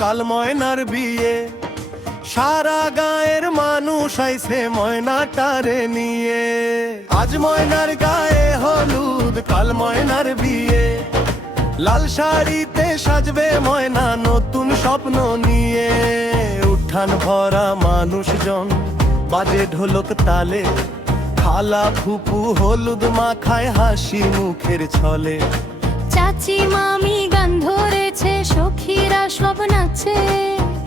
কাল ময়নার বিয়ে। সারা গায়ের মানুষ আইছে ময়নাটারে নিয়ে। আজ ময়নার গায়ে হলুদ, কাল ময়নার বিয়ে। লাল শাড়িতে সাজবে ময়না নতুন স্বপ্ন নিয়ে। উঠান ভরা মানুষজন, বাজে ঢোলক তালে। খালা ফুপু হলুদ মাখায় হাসি মুখের ছলে। চাচি মামি গান ধরেছে, সখীরা সব নাচে।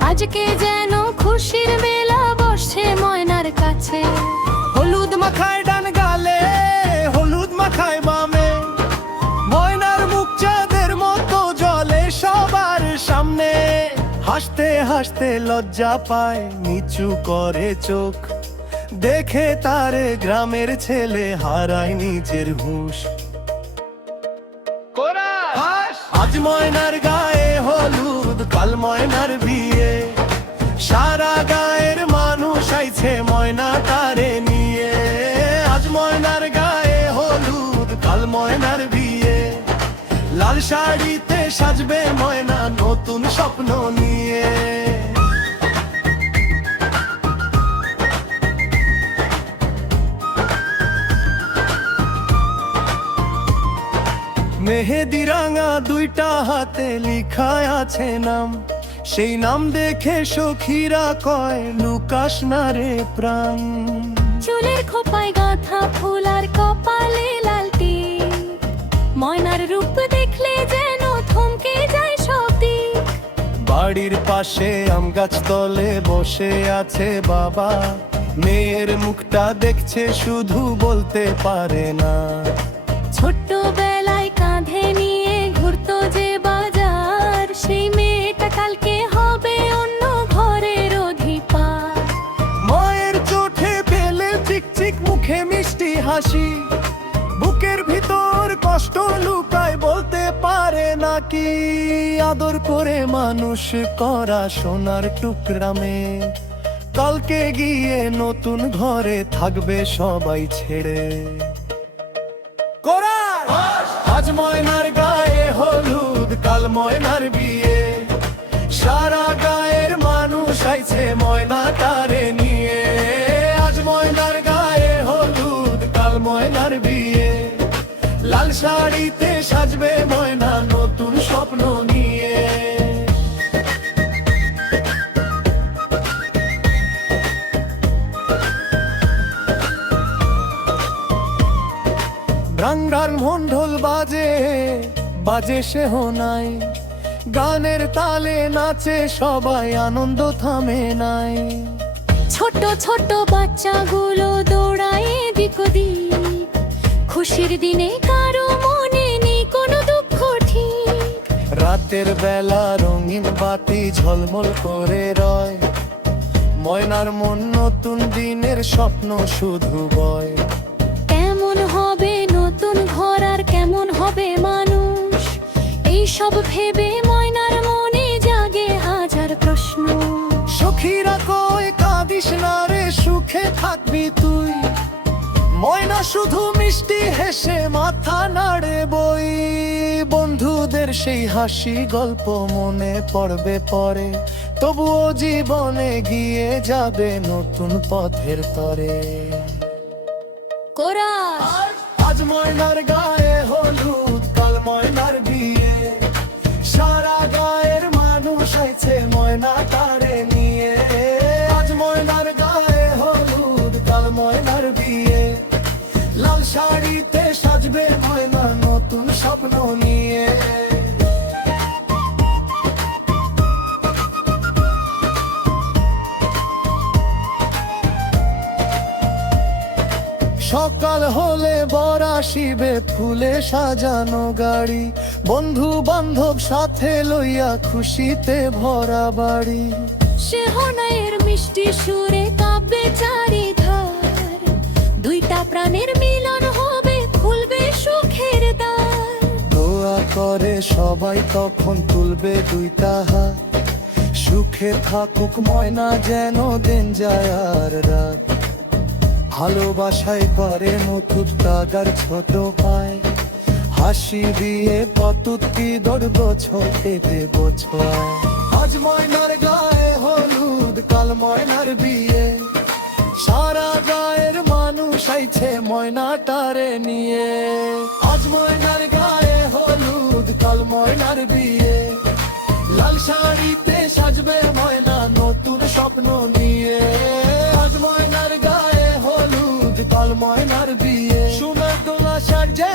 আজকে যেন খুশির মেলা বসছে ময়নার কাছে। হলুদ মাখায় ডান গালে, হলুদ মাখায় বামে। ময়নার মুখ চাঁদের মতো জ্বলে সবার সামনে। হাসতে হাসতে লজ্জা পায়, নিচু করে চোখ। দেখে তারে গ্রামের ছেলে হারায় নিজের হুঁশ। আজ ময়নার গায়ে হলুদ, কাল ময়নার বিয়ে। সারা গায়ের মানুষ আইছে ময়নাটারে নিয়ে। আজ ময়নার গায়ে হলুদ, কাল ময়নার বিয়ে। লাল শাড়িতে সাজবে ময়না নতুন স্বপ্ন নিয়ে। মেহেদি রাঙা দুইটা হাতে লিখায় আছে নাম। সেই নাম দেখে সখীরা কয়, লুকাস না রে প্রাণ। চুলের খোপায় গাঁথা ফুল আর কপালে লাল টিপ। ময়নার রূপ দেখলে যেন থমকে যায় সব দিক। বাড়ির পাশে আম গাছ তলে বসে আছে বাবা। মেয়ের মুখটা দেখছে শুধু, বলতে পারে না। ছোট্টবেলায় কাঁধে নিয়ে ঘুরতো যে বাজার, সেই মেয়েটা কালকে হবে অন্য ঘরের অধিপার। মায়ের চোখে পেলে চিকচিক মুখে মিষ্টি হাসি। বুকের ভিতর কষ্ট লুকায়, বলতে পারে নাকি। আদর করে মানুষ করা সোনার টুকরা মেয়ে। কালকে গিয়ে নতুন ঘরে থাকবে সবাই ছেড়ে। আজ ময়নার গায়ে হলুদ, কাল ময়নার বিয়ে। সারা গায়ের মানুষ আইছে ময়নাটারে নিয়ে। আজ ময়নার গায়ে হলুদ, কাল ময়নার বিয়ে। লাল শাড়িতে সাজবে ময়না নতুন স্বপ্ন নিয়ে। রাঙ্গার মন্ডল বাজে, বাজে সে হোনাই। গানের তালে নাচে সবাই, আনন্দ থামে নাই। ছোট ছোট বাচ্চাগুলো দৌড়ায় এদিক ওদিক। খুশির দিনে কারো মনে নেই কোনো দুঃখ ঠিক। রাতের বেলা রঙিন বাতি ঝলমল করে রয়। ময়নার মন নতুন দিনের স্বপ্ন শুধু বয়। কেমন হবে নতুন ঘর আর কেমন হবে মানুষ, এই সব ভেবে ময়নার মনে জাগে হাজার প্রশ্ন। সখীরা কয়, কাঁদিস না রে, সুখে থাকবি তুই। ময়না শুধু মিষ্টি হেসে মাথা নাড়ে বই। বন্ধুদের সেই হাসি গল্প মনে পড়বে পরে। তবুও জীবনে গিয়ে যাবে নতুন পথের তরে। আজ ময়নার গায়ে হলুদ, কাল ময়নার বিয়ে। সারা গায়ের মানুষ আইছে ময়নাটারে নিয়ে। আজ ময়নার গায়ে হলুদ, কাল ময়নার বিয়ে। লাল শাড়িতে সাজবে ময়না নতুন স্বপ্ন নিয়ে। সকাল হলে বর আসিবে, ফুলে সাজানো গাড়ি। বন্ধু বান্ধব সাথে লইয়া, খুশিতে ভরা বাড়ি। সেহনায়ের মিষ্টি সুরে কাঁপবে চারিধার। দুইটা প্রাণের মিলন হবে, খুলবে সুখের দ্বার। দোয়া করে সবাই তখন, তুলবে দুইটা হাত। সুখে থাকুক ময়না, যেন দিন যায় আর রাত। ভালোবাসায় করে নতুন টাকার ছোট পায়। হাসি দিয়ে কত কি দৌড় বছর পেতে বছর। আজ ময়নার গায়ে হলুদ, কাল ময়নার বিয়ে। সারা গায়ের মানুষ আইছে ময়নাটারে নিয়ে। আজ ময়নার গায়ে হলুদ, কাল ময়নার বিয়ে। লাল শাড়িতে সাজবে ময়না নতুন স্বপ্ন নিয়ে। আজ ময়নার গায়ে হলুদ, কাল ময়নার বিয়ে। সোনার দোলা সাজে